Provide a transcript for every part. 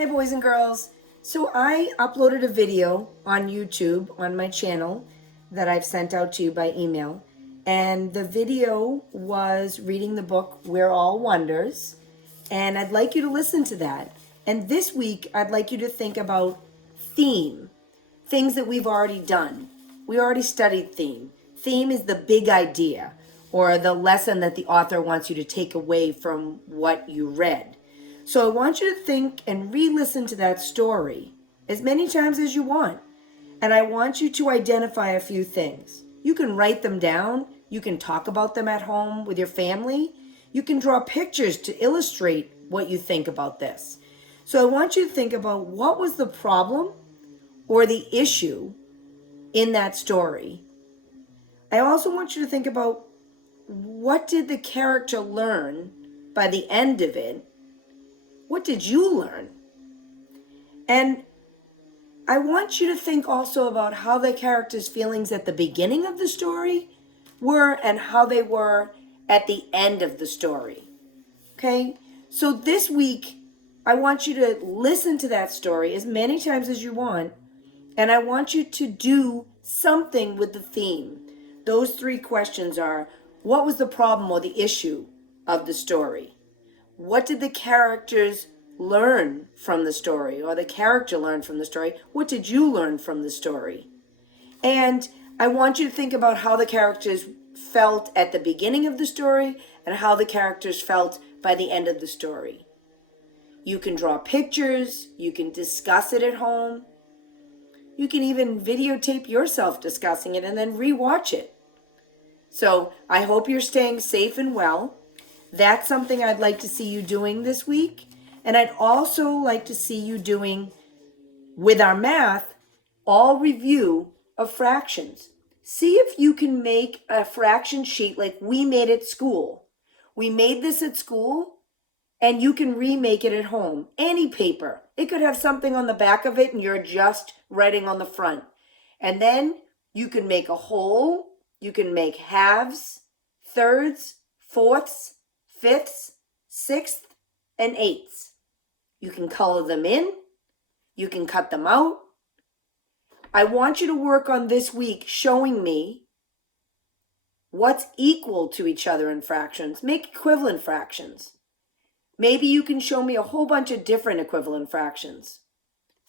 Hi boys and girls. So I uploaded a video on YouTube on my channel that I've sent out to you by email. And the video was reading the book We're All Wonders. And I'd like you to listen to that. And this week I'd like you to think about theme. Things that we've already done. We already studied theme. Theme is the big idea or the lesson that the author wants you to take away from what you read. So I want you to think and re-listen to that story as many times as you want. And I want you to identify a few things. You can write them down. You can talk about them at home with your family. You can draw pictures to illustrate what you think about this. So I want you to think about what was the problem or the issue in that story. I also want you to think about what did the character learn by the end of it. What did you learn? And I want you to think also about how the character's feelings at the beginning of the story were and how they were at the end of the story. Okay? So this week, I want you to listen to that story as many times as you want, and I want you to do something with the theme. Those three questions are, what was the problem or the issue of the story? What did the characters learn from the story, or the character learn from the story? What did you learn from the story? And I want you to think about how the characters felt at the beginning of the story and how the characters felt by the end of the story. You can draw pictures, you can discuss it at home, you can even videotape yourself discussing it and then rewatch it. So I hope you're staying safe and well. That's something I'd like to see you doing this week. And I'd also like to see you doing, with our math, all review of fractions. See if you can make a fraction sheet like we made at school. We made this at school, and you can remake it at home. Any paper. It could have something on the back of it, and you're just writing on the front. And then you can make a whole, you can make halves, thirds, fourths, fifths, sixths, and eighths. You can color them in. You can cut them out. I want you to work on this week showing me what's equal to each other in fractions. Make equivalent fractions. Maybe you can show me a whole bunch of different equivalent fractions.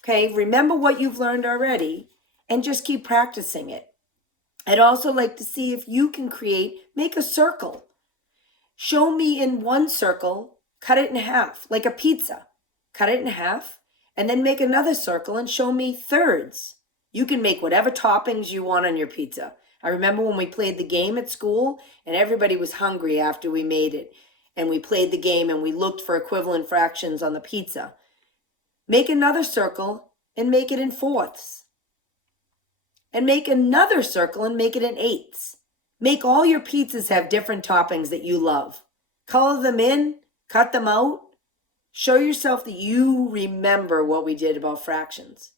Okay, remember what you've learned already and just keep practicing it. I'd also like to see if you can make a circle. Show me in one circle, cut it in half, like a pizza. Cut it in half, and then make another circle and show me thirds. You can make whatever toppings you want on your pizza. I remember when we played the game at school, and everybody was hungry after we made it. And we played the game, and we looked for equivalent fractions on the pizza. Make another circle, and make it in fourths. And make another circle, and make it in eighths. Make all your pizzas have different toppings that you love. Color them in, cut them out. Show yourself that you remember what we did about fractions.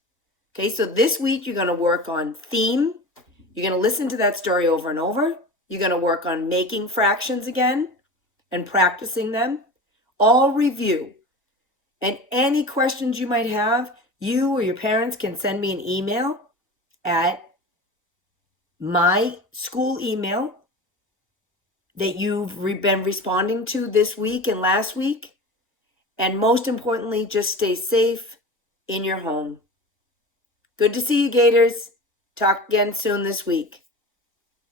Okay, so this week you're going to work on theme. You're going to listen to that story over and over. You're going to work on making fractions again and practicing them. All review. And any questions you might have, you or your parents can send me an email at my school email that you've been responding to this week and last week. And most importantly, just stay safe in your home. Good to see you, Gators. Talk again soon this week.